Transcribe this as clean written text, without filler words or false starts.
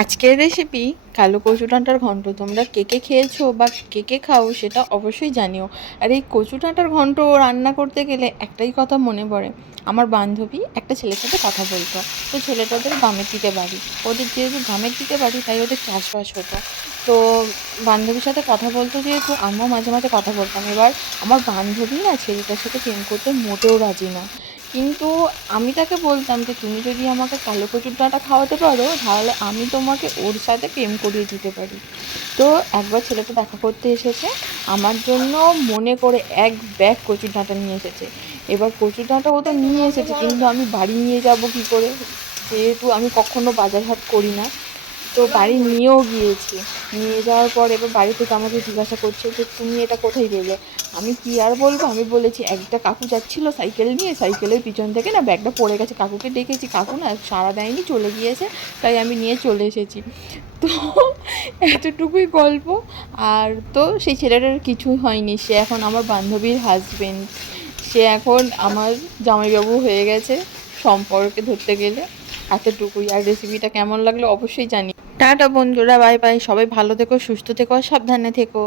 আজকের রেসিপি কালো কচু ডাঁটার ঘন্ট। তোমরা কে কে খেয়েছো বা কে কে খাও সেটা অবশ্যই জানিও। আর এই কচু ডাঁটার ঘন্ট রান্না করতে গেলে একটাই কথা মনে পড়ে, আমার বান্ধবী একটা ছেলের সাথে কথা বলতো। তো ছেলেটাদের গ্রামের দিকে বাড়ি, ওদের যেহেতু গ্রামের দিকে বাড়ি তাই ওদের চাষবাস হতো। তো বান্ধবীর সাথে কথা বলতো যেহেতু আমিও মাঝে মাঝে কথা বলতাম। এবার আমার বান্ধবী না ছেলেটার সাথে প্রেম করতে মোটেও রাজি না, কিন্তু আমি তাকে বলতাম যে তুমি যদি আমাকে কালো কচুর ডাঁটা খাওয়াতে পারো তাহলে আমি তোমাকে ওর সাথে প্রেম করিয়ে দিতে পারি। তো একবার ছেলেটা দেখা করতে এসেছে, আমার জন্য মনে করে এক ব্যাগ কচুর ডাঁটা নিয়ে এসেছে। এবার কচুর ডাঁটা ও তো নিয়ে এসেছে, কিন্তু আমি বাড়ি নিয়ে যাব কী করে, যেহেতু আমি কখনো বাজার হাট করি না। তো বাড়ি নিয়েও গিয়েছি, নিয়ে যাওয়ার পর এবার বাড়ি থেকে আমাকে জিজ্ঞাসা করছে যে তুমি এটা কোথায় পেলে। আমি কি আর বলবো, আমি বলেছি একটা কাকু যাচ্ছিল সাইকেল নিয়ে, সাইকেলের পিছন থেকে না ব্যাগটা পড়ে গেছে, কাকুকে ডেকেছি, কাকু না সাড়া দেয়নি, চলে গিয়েছে, তাই আমি নিয়ে চলে এসেছি। তো এতটুকুই গল্প। আর তো সেই ছেলেটার কিছুই হয়নি, সে এখন আমার বান্ধবীর হাজবেন্ড, সে এখন আমার জামাইবাবু হয়ে গেছে সম্পর্কে ধরতে গেলে। এতটুকুই। আর রেসিপিটা কেমন লাগলো অবশ্যই জানি। টাটা বন্ধুরা, বাই বাই, সবাই ভালো থেকো, সুস্থ থেকো আর সাবধানে থেকো।